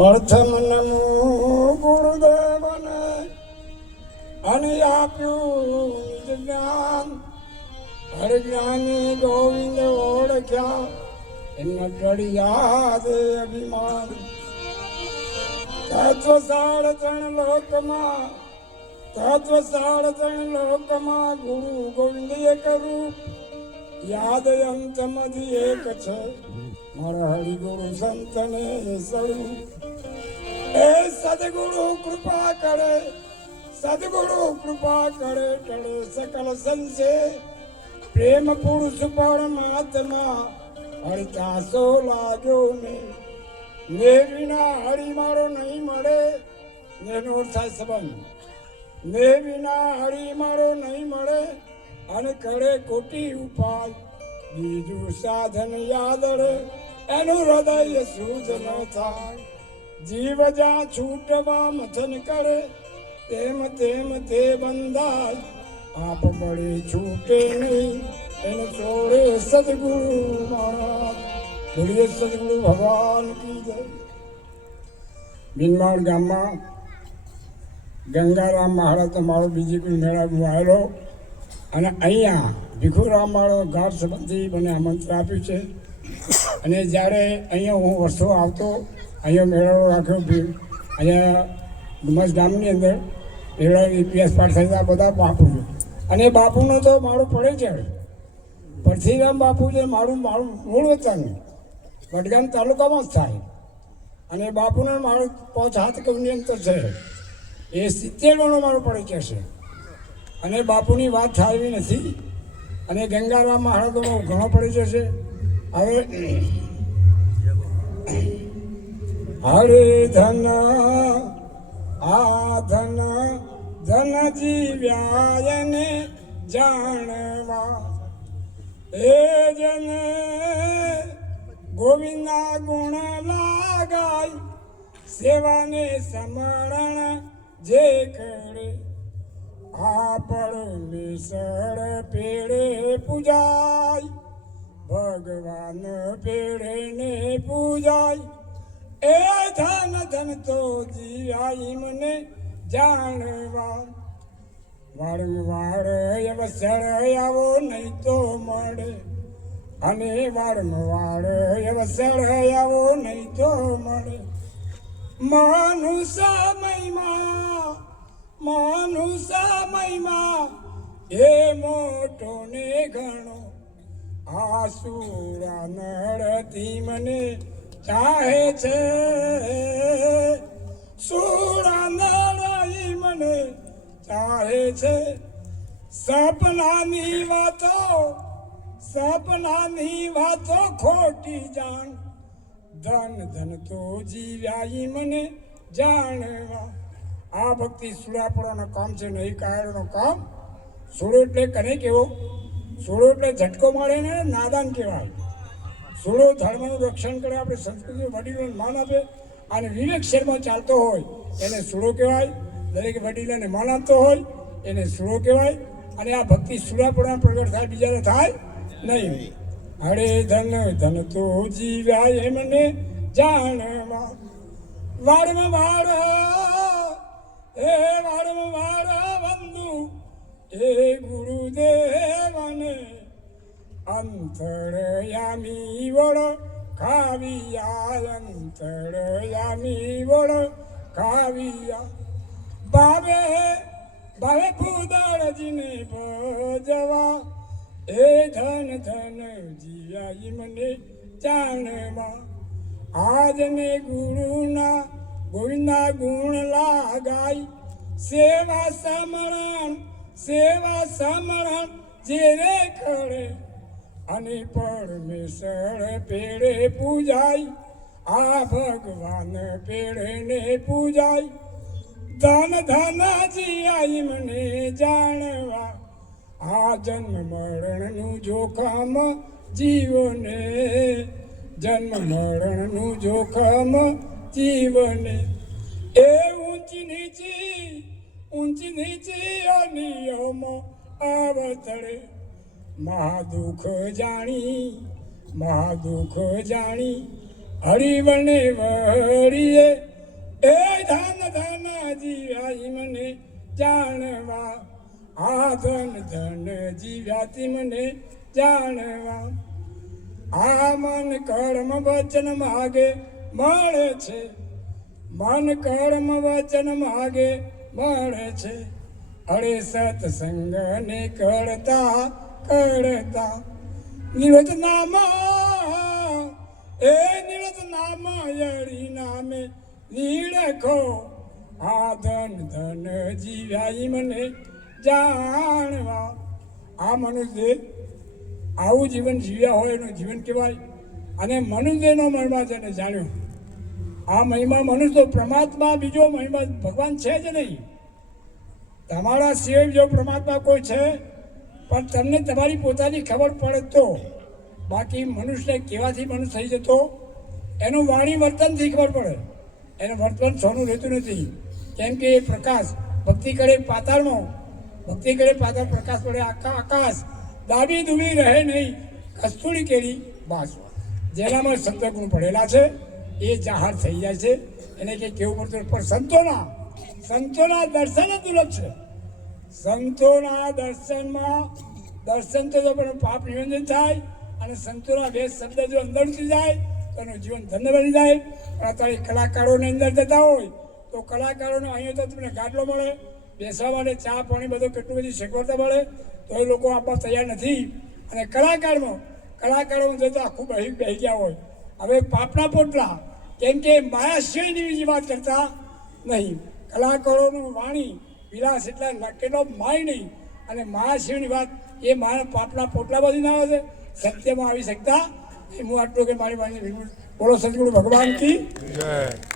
અર્થ મનમું ગુરુદેવને અને આપ્યું નિજ જ્ઞાન. હર જ્ઞાની ગોવિંદ ઓળખ્યા એમના ડળિયા દે અભિમાન. તત્વ સાડત્રણ લોકમાં ગુરુ ગોવિંદ એક રૂપ. યાદ અંત મધી એક છે મારા હરિગુરુ સંતને સ્વરૂપ. એ સદગુરુ કૃપા કરે ટળે સકલ સંશે. પ્રેમ પુરુષ પરમાત્મા હરિતાસો લાગ્યો ને. ને વિના હરિ મારો નહીં મળે. એનો અર્થ થાય સંબંધ. ને વિના હરિ મારો નહીં મળે. અને કરે કોટી ઉપાય બીજું સાધન યાદ રહે. એનું હૃદય શુદ્ધ ન થાય. જીવ જ્યાં છૂટવા મથન કરે તેમ તે બંધાય. આપ બળે છૂટે નહીં એને છોડે સદગુરુ મહારાજ. બોલીએ સદગુરુ ભગવાન કી જય. બિનમાળ ગામમાં ગંગારામ મહારાજ તો મારો બીજી કોઈ મેળામાં આવેલો. અને અહીંયા ભીખુરામ મારો ગાઢ સંબંધી મને આમંત્રણ આપ્યું છે. અને જ્યારે અહીંયા હું વર્ષો આવતો અહીંયા મેળાનો રાખ્યો. અહીંયા ડુમસ ગામની અંદર મેળાનો ઇતિહાસ પાઠ થતા બધા બાપુ છે. અને બાપુનો તો મારું પડે છે પરથીરામ બાપુ છે. મારું મૂળ વતન વડગામ તાલુકામાં જ થાય. અને બાપુને મારું 5 હાથ કવની અંતર છે. એ 70નો મારો પરિચય છે. અને બાપુની વાત થાય નથી. અને ગંગારામ મહારાજનો ઘણો પરિચય છે. હવે હરે ધન આ ધન જીવ્યાયને જાણવા. એ જન ગોવિંદના ગુણ લાગાય. સેવાને સમરણ જે કરે. આ પરમેશ્વર પેડે પૂજાય. ભગવાન પેડે ને પૂજાય. એ ધન તો જીવાય મને જાણવા. વારંવાર અવસર આવો નહીં તો મળે. અને વારંવાર અવસર આવો નહીં તો મળે. મનુષ્યમયમાં એ મોટો ને ઘણો. આ સુરા નરથી મને ચાહે છે. સુરા નર મને ચાહે છે. સપનાની વાતો ખોટી જાણ. ધન તો જીવ્યા મને જાણવા. આ ભક્તિ સુરાપડાનો કામ છે ને. એ કાળનો કામ. સુરો એટલે કને કેવો? સુરો એટલે ઝટકો મારે ને નાદાન કહેવાય. સુરો ધર્મનું રક્ષણ કરે. આપણે સંસ્કૃતિ વડીલોને માન આપે અને વિવેક શેરમાં ચાલતો હોય એને સુરો કહેવાય. દરેક વડીલોને માન આપતો હોય એને સુરો કહેવાય. અને આ ભક્તિ સુરાપડા પ્રગટ થાય, બીજાને થાય નહીં. હરે ધન તો જીવ્યા એમને જાણવા. વારંવાર વંદુ એ ગુરુદેવને. અંતરયામી ખાવિયા. અંતરયામી ખાવિયા. ભાવે પૂદાળજીને ભજવા. એ ધન જીવ્યા મને જાણવા. આજને ગુરુના ગોવિંદના ગુણ લાગાય. સેવા સમરણ જે રે કરે. અને પરમેશ્વર પેડે પૂજાય. આ ભગવાન પેડે ને પૂજાય. ધન જીવ્યા મને જાણવા. આ જન્મ મરણનું જોખમ જીવને. જન્મ મરણનું જોખમ જીવને. એ ઊંચી નીચી અનિયમ અવતરે. મહાદુખ જાણી હરિવને વળીએ એ ધન ધન જીવ્યા મને જાણવા આ ધન ધન જીવ્યાથી મને જાણવા આ મન કર્મ વચન માગે મળે છે મન કર્મ વચન માગે મળે છે અરે સત્સંગ ને કરતા કરતા નિરત નામા એ નિરત નામા યરી નામે નીડખો આ ધન ધન જીવ્યા મને જાણવા આ મનુષ્ય આવું જીવન જીવ્યા હોય એનું જીવન કહેવાય અને મનુષ્યનો મહિમા જેને જાણ્યો આ મહિમા મનુષ્ય પરમાત્મા બીજો મહિમા ભગવાન છે જ નહીં તમારા સિવાય બીજો પરમાત્મા કોઈ છે પણ તમને તમારી પોતાની ખબર પડે તો બાકી મનુષ્ય કેવાથી મનુષ્ય થઈ જતો એનું વાણી વર્તનથી ખબર પડે એનું વર્તન સોનું રહેતું નથી કેમ કે એ પ્રકાશ ભક્તિ કરે પાતાળમાં ભક્તિ કરે પાતાળ પ્રકાશ પડે આખા આકાશ દાબી દુબી રહે નહીં કસ્તુરી કેરી બાસ જેનામાં શબ્દગુણ પડેલા છે એ જાહેર થઈ જાય છે એને કંઈ કહેવું પડતું પણ સંતોના દર્શન જ દુર્લભ છે સંતોના દર્શનમાં દર્શન તો પણ પાપ નિવેદન થાય અને સંતોના બે શબ્દ જો અંદર ઉતરી જાય તો એનું જીવન ધન્ય બની જાય પણ અત્યારે કલાકારોને અંદર જતા હોય તો કલાકારોને અહીંયા તો તમને ગાડલો મળે બેસવા માટે ચા પાણી બધું કેટલું બધી સગવડતા મળે તો એ લોકો આપવા તૈયાર નથી અને કલાકારોમાં જતા આખું બેસી ગયા હોય હવે પાપના પોટલા કેમ કે માયા સિવાયની વાત કરતા નહીં કલાકારોનું વાણી વિલાસ એટલે કેટલો માય નહીં અને માયા સિવાયની વાત એ મારા પાપના પોટલા બધી ના આવે છે સત્યમાં આવી શકતા હું આટલું કે મારી વાણી બોલો સદગુરુ ભગવાન કી જય.